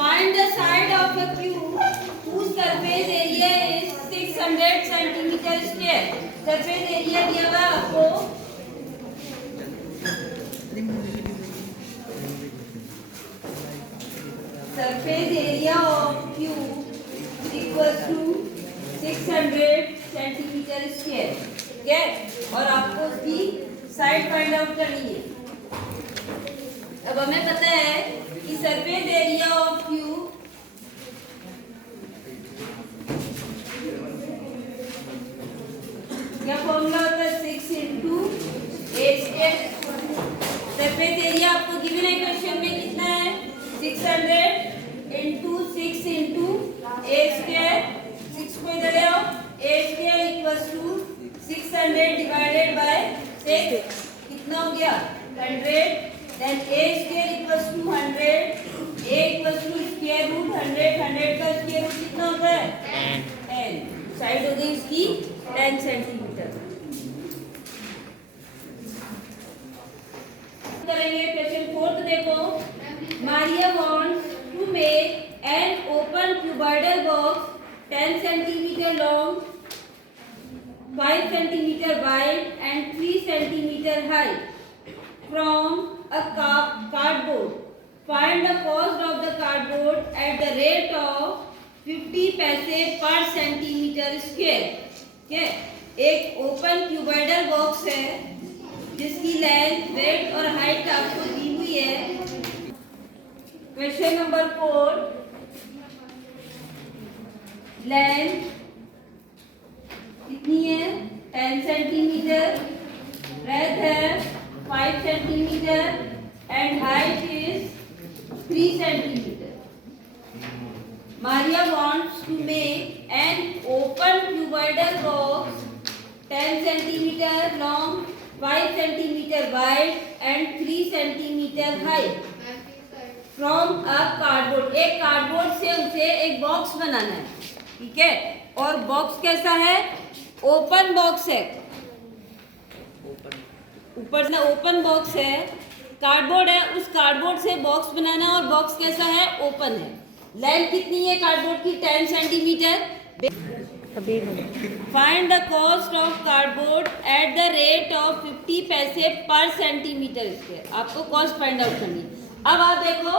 Find the side of a cube whose surface area is 600 centimeter square. Surface area दिया हुआ है आपको surface area of cube equals to 600 centimeter square. ठीक है, और आपको उसकी साइड फाइंड आउट करनी है। अब हमें पता है कि सरफेस एरिया ऑफ क्यूब क्या फॉर्मूला होता है 6 इंटू ए स्क्वायर। सरफेस एरिया आपको गिवन है क्वेश्चन में कितना है 600 इंटू 6 इंटू ए स्क्वायर। 6 को इधर ले आओ, A square equals to 600 divided by 6 कितना हो गया 100। Then a square equals to 100, a equals to square root 100, 100 का square root कितना होता है 10। साइड हो गई उसकी 10 सेंटीमीटर। करेंगे क्वेश्चन 4 देखो। Maria wants to make an open cuboidal box 10 centimeter long, 5 centimeter wide and 3 centimeter high from a cardboard. Find the cost of the cardboard at the rate of 50 पैसे पर centimetre square. ठीक है, एक open cuboidal box है जिसकी length, wait और height आपको दी हुई है। क्वेश्चन नंबर 4, लेंथ कितनी है 10 सेंटीमीटर, ब्रेथ है 5 centimeter and height is 3 centimeter. Maria wants to make an open cuboidal box 10 centimeter long, 5 centimeter wide and 3 centimeter high from a cardboard. एक cardboard से उसे एक बॉक्स बनाना है। ठीक है, और बॉक्स कैसा है ओपन बॉक्स है, ऊपर से ओपन बॉक्स है, कार्डबोर्ड है, उस कार्डबोर्ड से बॉक्स बनाना है और बॉक्स कैसा है ओपन है। लेंथ कितनी है कार्डबोर्ड की 10 centimetre. Find the cost of cardboard at the rate of 50 पैसे पर सेंटीमीटर स्क्वायर। आपको कॉस्ट फाइंड आउट करनी। अब आप देखो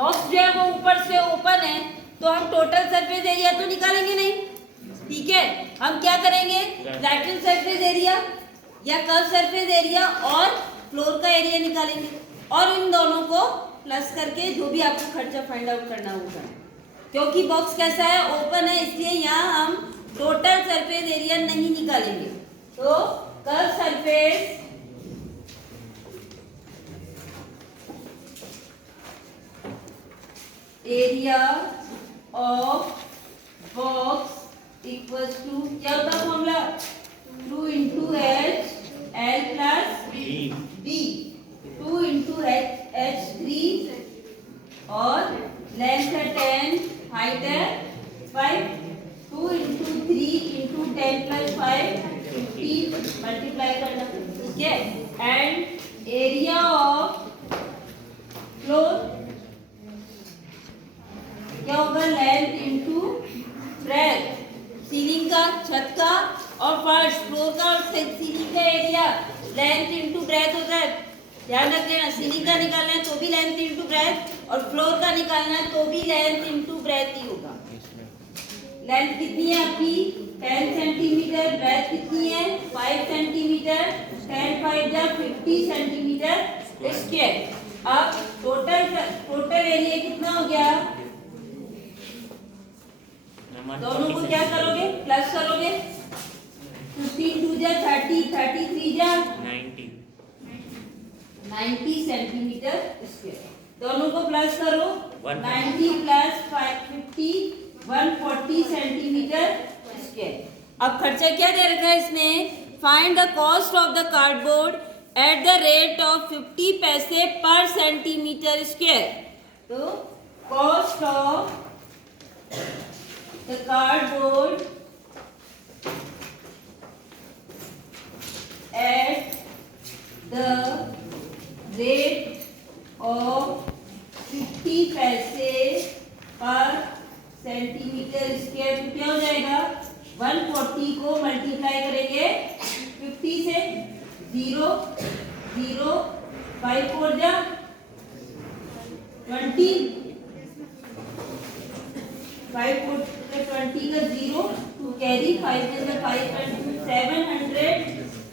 बॉक्स जो है वो ऊपर से ओपन है तो हम टोटल सरफेस एरिया तो निकालेंगे नहीं। ठीक है, हम क्या करेंगे लैटरल सरफेस एरिया या कर्व सरफेस एरिया और फ्लोर का एरिया निकालेंगे और इन दोनों को प्लस करके जो भी आपको खर्चा फाइंड आउट करना होगा। क्योंकि बॉक्स कैसा है ओपन है इसलिए यहाँ हम टोटल सरफेस एरिया नहीं निकालेंगे। तो curve surface area of box equals to क्या होता है formula 2 into h l plus b 2 into h 3 और लेंथ है 10, हाइट है 5, 2 into 3 into 10 plus 5 50 मल्टीप्लाई करना। ठीक है, एंड एरिया ऑफ फ्लोर क्या होगा लेंथ इंटू ब्रेथ, सीलिंग का छत का और फर्श फ्लोर का और सीलिंग का एरिया लेंथ इंटू ब्रेथ होता है। ध्यान रख लेना, सीलिंग का निकालना है तो भी लेंथ इंटू ब्रेथ और फ्लोर का निकालना है तो भी लेंथ इंटू ब्रेथ ही होगा। लेंथ कितनी है आपकी 10 सेंटीमीटर, ब्रेथ कितनी है 5 सेंटीमीटर, 10 5 जा 50 सेंटीमीटर स्क्वायर। अब टोटल एरिया कितना हो गया, दोनों को क्या करोगे प्लस करोगे 15 2 जा 30, 33 जा 90 सेंटीमीटर स्क्वायर। दोनों को प्लस करो 90 प्लस 50 140 सेंटीमीटर स्क्वायर। अब खर्चा क्या दे रखा है इसने, find the cost of the cardboard at the rate of 50 पैसे पर सेंटीमीटर स्क्वायर। तो cost of the cardboard at the rate of 50 पैसे पैसे पर सेंटीमीटर स्क्वायर, तो क्या हो जाएगा 140 को मल्टीप्लाई करेंगे 50 से, 0 0 5 4 जा 20, 5 4 20 का 0 टू कैरी 5 में 5 700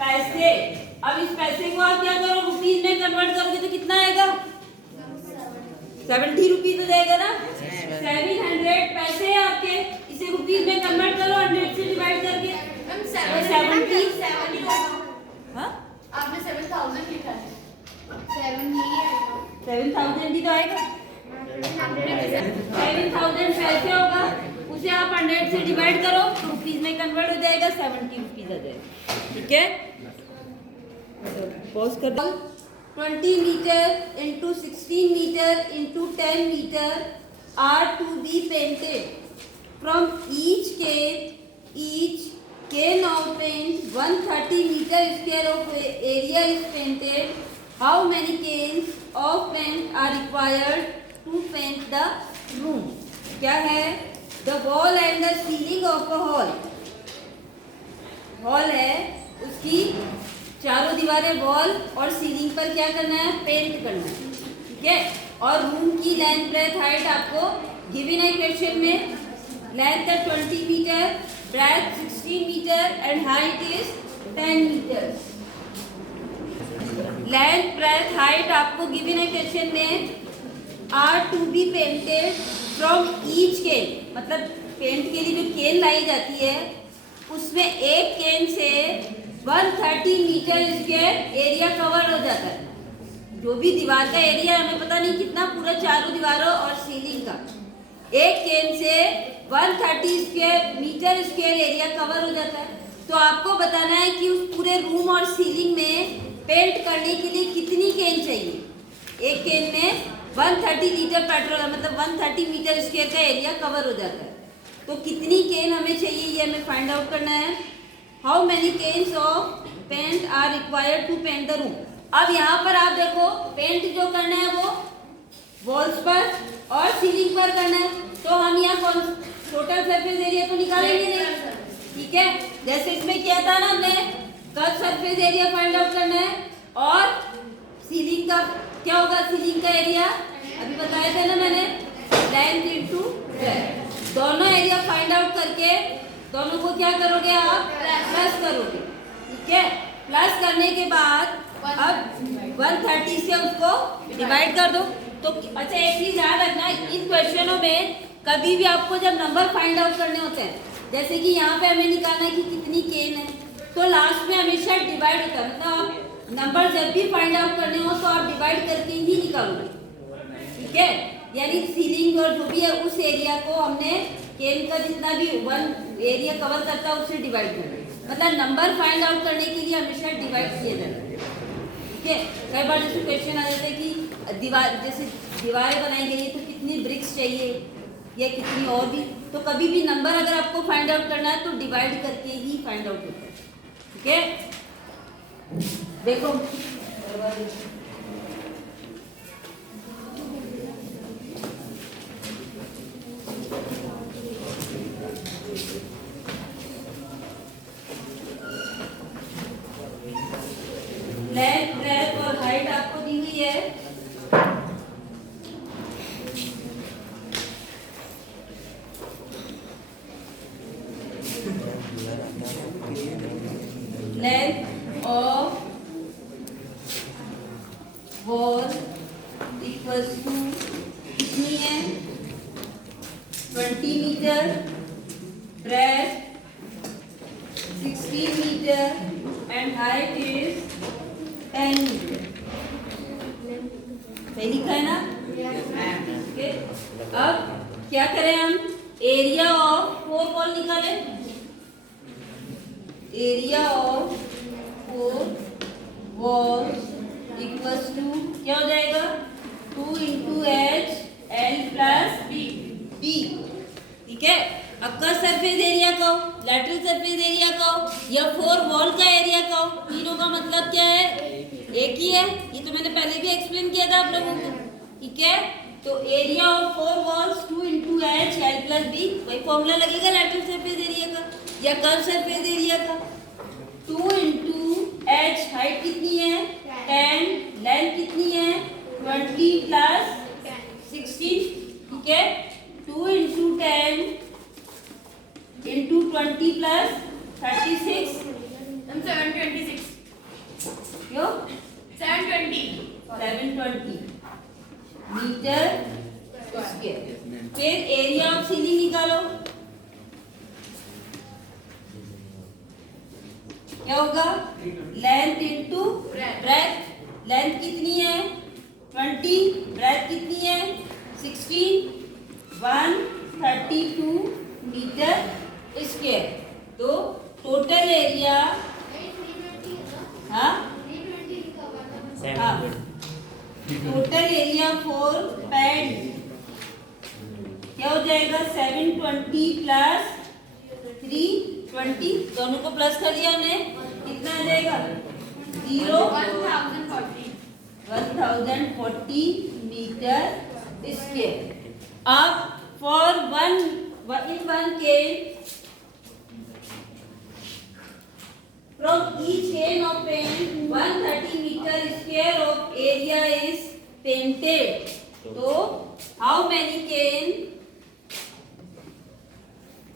पैसे। अब इस पैसे को आप क्या करो रुपीज में कन्वर्ट करोगे तो कितना आएगा 70 रुपीज हो जाएगा ना। 700 पैसे है आपके, इसे रुपीज में कन्वर्ट करो 100 से डिवाइड करके। 70 हाँ आपने 7000 लिखा है, 7000 ही तो आएगा। 7000 पैसे होगा, उसे आप 100 से डिवाइड करो तो रुपीज में कन्वर्ट हो जाएगा, 70 रुपीज आ जाएगा। ठीक है, पॉज कर दो। 20 metre into 16 metre into 10 metre are to be painted from each can of paint 130 meter square of area is painted. How many cans of paint are required to paint the room? क्या है? The wall and the ceiling of a hall. Hall है, उसकी चारों दीवारें wall और ceiling पर क्या करना है पेंट करना है। ठीक है, और रूम की लेंथ ब्रेथ हाइट आपको गिवन है क्वेश्चन में। लेंथ है 20 metre, breadth 16 metre and height is 10 metre. Length breadth height आपको गिवन है क्वेश्चन में। Are to be painted from each can, मतलब पेंट के लिए जो केन लाई जाती है उसमें एक केन से 130 मीटर स्क्वायर एरिया कवर हो जाता है। जो भी दीवार का एरिया हमें पता नहीं कितना, पूरा चारों दीवारों और सीलिंग का एक केन से 130 मीटर स्क्वायर एरिया कवर हो जाता है। तो आपको बताना है कि उस पूरे रूम और सीलिंग में पेंट करने के लिए कितनी केन चाहिए। एक केन में 130 लीटर पेट्रोल, मतलब 130 मीटर स्क्वायर का एरिया कवर हो जाता है। तो कितनी केन हमें चाहिए ये हमें फाइंड आउट करना है। How many cans of paint are required to paint the room. अब यहाँ पर आप देखो पेंट जो करना है वो वॉल्स पर और सीलिंग पर करना है, तो हम यहाँ टोटल सरफेस एरिया तो निकालेंगे नहीं। ठीक है, जैसे इसमें किया था ना हमने, curve surface area find out करना है और सीलिंग का क्या होगा, सीलिंग का एरिया अभी बताया था ना मैंने, लेंथ इनटू ब्रेथ। दोनों एरिया फाइंड आउट करके दोनों को क्या करोगे आप प्लस करोगे। ठीक है, प्लस करने के बाद अब 130 से उसको डिवाइड कर दो। तो अच्छा एक चीज याद रखना, इन क्वेश्चनों में कभी भी आपको जब नंबर फाइंड आउट करने होते हैं, जैसे कि यहाँ पे हमें निकालना है कि कितनी केन है, तो लास्ट में हमेशा डिवाइड होता है। मतलब आप नंबर जब भी फाइंड आउट करने हो तो आप डिवाइड करके ही निकालोगे। ठीक है, यानी सीलिंग और जो भी है उस एरिया को हमने केन का जितना भी वन एरिया कवर करता है उससे डिवाइड करना। मतलब नंबर फाइंड आउट करने के लिए हमेशा डिवाइड किया जाता है। ठीक है, कई बार जैसे क्वेश्चन आ जाता है कि दीवार, जैसे दीवारें बनाई गई है तो कितनी ब्रिक्स चाहिए या कितनी और भी, तो कभी भी नंबर अगर आपको फाइंड आउट करना है तो डिवाइड करके ही फाइंड आउट होता है। ठीक है, देखो लेंथ ब्रेथ और हाइट आपको दी हुई है। Length of wall equals to कितनी है 20 metre, breadth 16 metre and height is 10 metre. सही लिखा है ना। ओके, अब क्या करें हम, एरिया ऑफ 4 वॉल निकालें। Area of 4 wall equals to क्या हो जाएगा 2 into h l plus b. ठीक है, अब का सरफेस एरिया का, लैटरल सरफेस एरिया का या 4 वॉल का एरिया का, तीनों का मतलब क्या है एक ही है। ये तो मैंने पहले भी एक्सप्लेन किया था आप लोगों को। ठीक है, तो area of 4 walls 2 into h l plus b, वही फॉर्मूला लगेगा लैटरल सरफेस एरिया का या कर्व सरफेस एरिया का। 2 into h हाइट कितनी है 10, लेंथ कितनी है 20 प्लस 16, ठीक है। 2 into 10 into 20 plus 36, And 726. क्यों 720. 720 मीटर स्क्वायर। फिर एरिया ऑफ सीलिंग निकालो, क्या होगा लेंथ इंटू ब्रेथ। लेंथ कितनी है 20, ब्रेथ कितनी है 16, 132 मीटर स्क्वायर। तो टोटल एरिया, हाँ हाँ, टोटल एरिया फॉर पैड क्या हो जाएगा 720 प्लस 320, दोनों को प्लस कर दिया हमने, कितना आ जाएगा 1040. 1040 मीटर स्क्वायर। अब for one can from each cane of paint 130 meter square of area is painted. So how many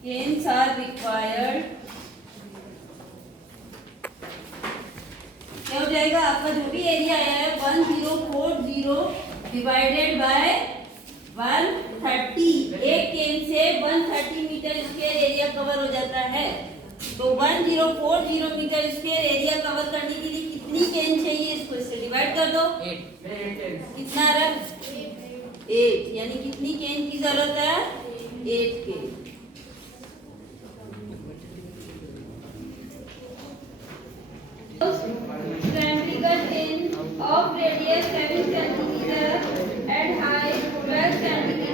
canes are required? क्या हो जाएगा आपका जो भी एरिया है 1040 डिवाइडेड बाय 130। एक केन से 130 मीटर स्क्वायर एरिया कवर हो जाता है। तो 1040 मीटर स्क्वायर एरिया कवर करने के लिए कितनी केन चाहिए, इसको इससे डिवाइड कर दो। 8 कितना आ रहा है 8, यानी कितनी केन की जरूरत है 8 केन। Cylindrical tin of radius 7 cm and height 12 cm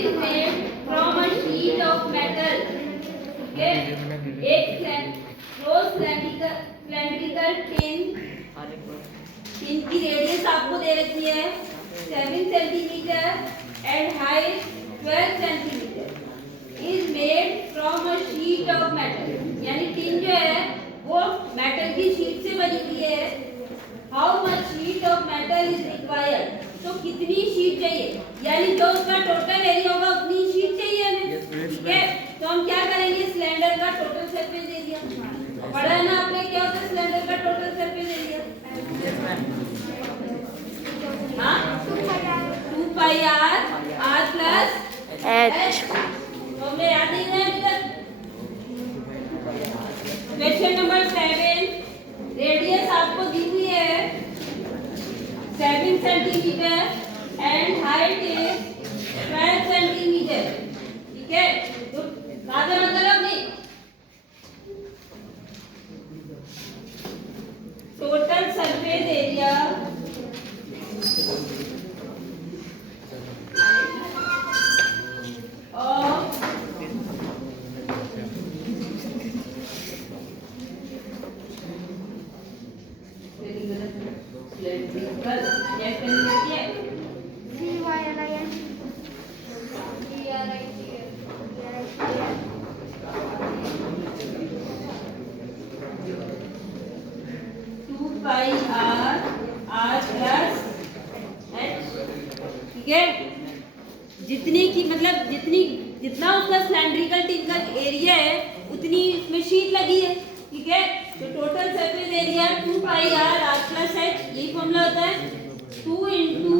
is made from a sheet of metal. Okay, एक क्लोज सिलेंड्रिकल टिन की रेडियस आपको दे रखी है 7 centimetre and height 12 centimetre is made from a sheet of metal, यानी tin जो है वो metal की शीट से बनी हुई है। How much sheet of metal is required, तो कितनी शीट चाहिए, यानी जो उसका टोटल एरिया होगा उतनी शीट चाहिए हमें, ठीक है। तो हम क्या करेंगे सिलेंडर का टोटल सरफेस एरिया पढ़ा है ना आपने, क्या होता है सिलेंडर का टोटल सरफेस एरिया, हाँ 2 पाई r प्लस h। तो हमें याद नहीं है अभी तक। क्वेश्चन नंबर 7, रेडियस आपको दी हुई है 7 centimetre and height is 12 centimetre, ठीक है। तो ज्यादा मतलब नहीं, टोटल सरफेस एरिया ऑफ जितनी की मतलब जितना उसका सिलेंड्रिकल टिन का एरिया है उतनी इसमें शीट लगी है, ठीक है। तो टोटल सरफेस एरिया 2 पाई r प्लस h, यही फॉर्मूला होता है। 2 into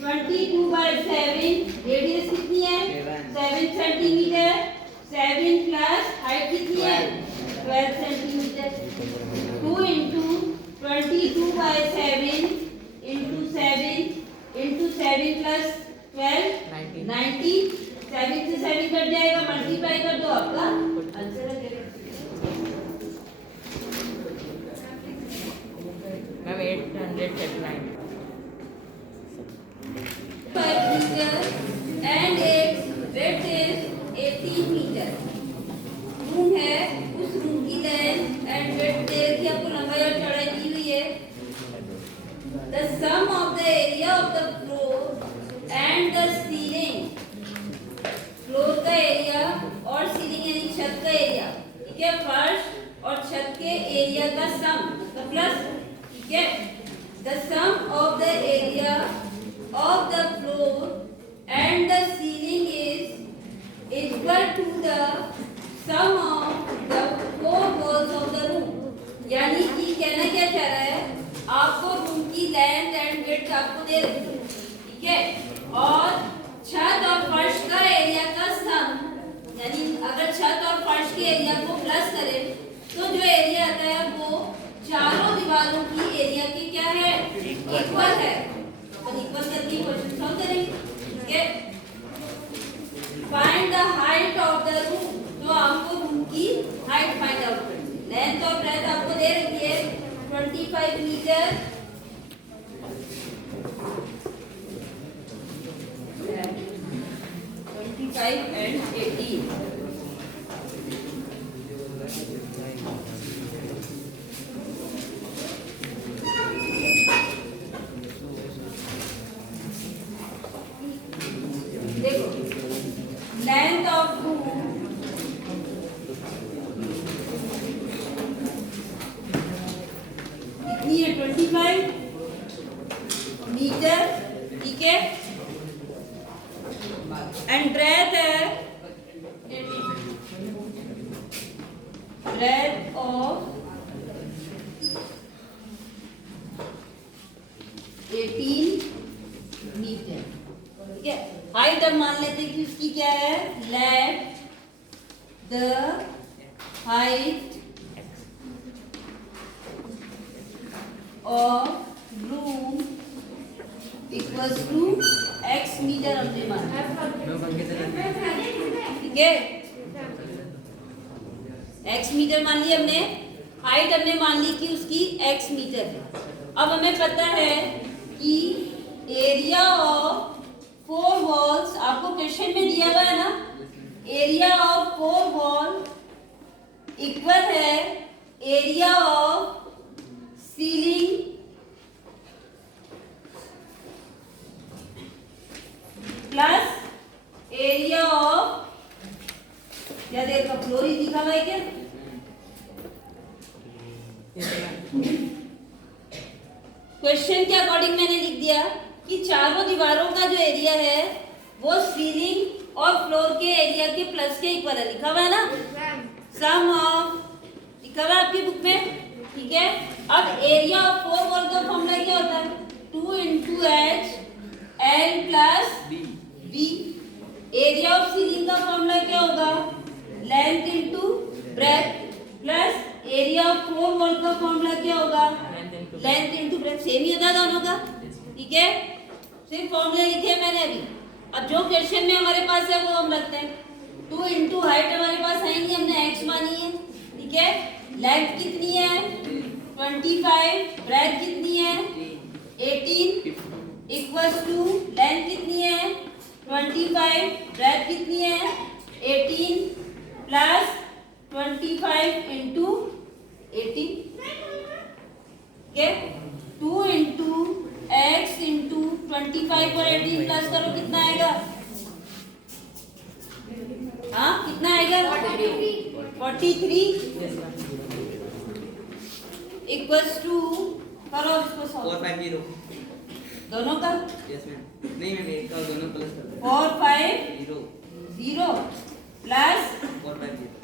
22/7, रेडियस कितनी है 7 सेंटीमीटर, 7 प्लस हाइट कितनी है 12 सेंटीमीटर। 2 into 22/7 into 7 प्लस 12 90, 7 से 7 कट जाएगा, मल्टीप्लाई कर दो, आपका आंसर आ जाएगा। Ma'am 839 5 meter and its width is 18 meter। Room है, उस रूम की लेंथ एंड विड्थ दे रखी है आपको, लंबाई और चौड़ाई दी हुई है। The sum of the area of the floor ठीक है, फर्श और छत के एरिया का सम मतलब प्लस, ठीक है। The sum of the area of the floor and the ceiling is equal to the sum of the four walls of the room. यानी कि कहना क्या चाह रहा है, आपको रूम की लेंथ एंड विड्थ आपको दे रखी है, ठीक है, और छत और फर्श का एरिया का सम, यानी अगर छत और फर्श के एरिया को प्लस करें तो जो एरिया आता है वो चारों दीवारों की एरिया की क्या है, इक्वल है। तो इक्वल करके क्वेश्चन सॉल्व करेंगे, ठीक है। Find the height of the room, तो आपको रूम की हाइट फाइंड आउट करनी है। लेंथ और ब्रेथ आपको दे रखी है 25 मीटर, 25 and 18। देखो लेंथ ऑफ रूम कितनी है, 25 मीटर, ठीक है, एंड ब्रेथ है, ब्रेथ ऑफ 18 मीटर, ठीक है। हाइट अब मान लेते हैं कि उसकी क्या है, let the height of room equals to x metre हमने माना, ठीक है, x मीटर मान ली हमने, हाइट हमने मान ली कि उसकी x मीटर है। अब हमें पता है कि एरिया ऑफ फोर वॉल्स, आपको क्वेश्चन में दिया हुआ है ना, area of four wall equal है area of ceiling plus area of, क्या देखा, फ्लोर ही दिखा हुआ है क्या, क्वेश्चन के अकॉर्डिंग मैंने लिख दिया कि चारों दीवारों का जो एरिया है वो सीलिंग और फ्लोर के एरिया के प्लस के इक्वल है, लिखा हुआ है ना, सम ऑफ, लिखा हुआ है आपकी बुक में, ठीक है। अब एरिया ऑफ फोर वॉल का फॉर्मूला क्या होता है, 2 into h l plus b। Area of ceiling का फॉर्मूला क्या होगा, length into breadth, plus area of four wall का फॉर्मूला क्या होगा, लेंथ इनटू ब्रेथ, सेम ही होता है दोनों का, ठीक है। सिर्फ फॉर्मूले लिखे हैं मैंने अभी। अब जो क्वेश्चन में हमारे पास है वो हम रखते हैं, 2 into हाइट हमारे पास है नहीं, हमने x मानी है, ठीक है। लेंथ कितनी है 25, ब्रेथ कितनी है 18, इक्वल्स टू लेंथ कितनी है 25, ब्रेथ कितनी है 18 प्लस 25 into 18, ठीक, 2 into x into 25 और 18 प्लस करो, कितना आएगा, हाँ कितना आएगा 43 इक्वल्स टू, करो इसको सॉल्व, 450 दोनों का, यस मैम, नहीं मैम एक का दोनों प्लस कर दो, 450 प्लस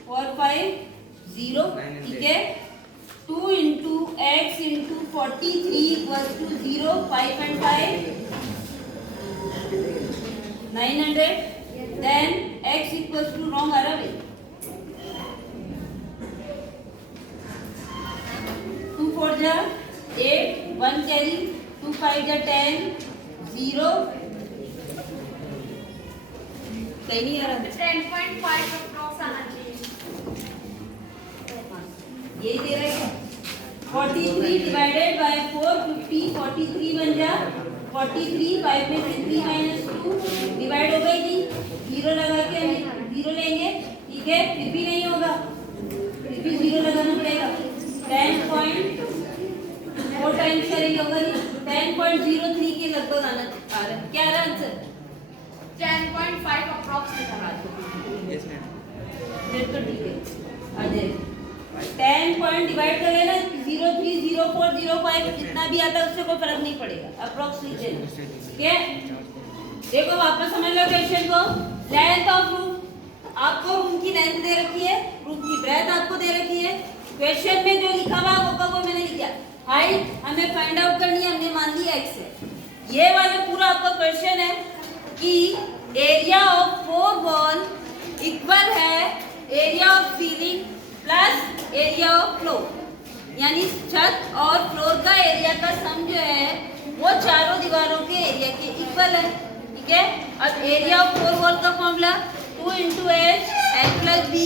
450, ठीक है। 2 into x into 43 equals to 0, 5 and 5 900, then x equals to, wrong आ रहा भाई, 2 4 जा 8, 1 carry, 2 5 जा 10, 0 कहीं नहीं आ रहा, 10.5 अप्रॉक्स आना चाहिए, यही दे रहा है, 43 डिवाइडेड बाय 4, 50, 43 बन जा 43, 5 में से 3 माइनस 2 डिवाइड हो गई थी, 0 लगा के हम 0 लेंगे, ठीक है, फिर भी नहीं होगा, फिर भी 0 लगाना पड़ेगा, 10.4 टाइम्स करेंगे होगा नहीं, 10.03 के लगभग आना आ रहा है, क्या आ रहा है आंसर, 10.5 अप्रॉक्स निकला, यस मैम, फिर तो ठीक है, आ जाएगा। पॉइंट डिवाइड कर लेना 03, 04, 05 जितना भी आता है उससे कोई फर्क नहीं पड़ेगा, अप्रोक्स लिख लेना। ठीक है, देखो वापस समझ लो क्वेश्चन को। लेंथ ऑफ रूम, आपको रूम की लेंथ दे रखी है, रूम की ब्रेथ आपको दे रखी है। क्वेश्चन में जो लिखा हुआ वो का वो मैंने लिखा। हाइट हमें फाइंड आउट करनी है, हमने मान ली x है। ये वाला पूरा आपका क्वेश्चन है कि एरिया ऑफ 4 वॉल इक्वल है area of ceiling plus area of floor, यानी छत और फ्लोर का एरिया का सम जो है वो चारों दीवारों के एरिया के इक्वल है। ठीक है, अब एरिया ऑफ 4 वॉल का formula 2 × h l + b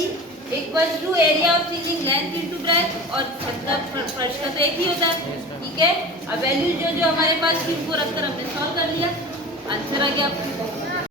equal to area of ceiling length × breadth, और फर्श का तो एक ही होता है। ठीक है, अब वैल्यू जो जो हमारे पास थी उनको रखकर हमने सॉल्व कर लिया, आंसर आ गया।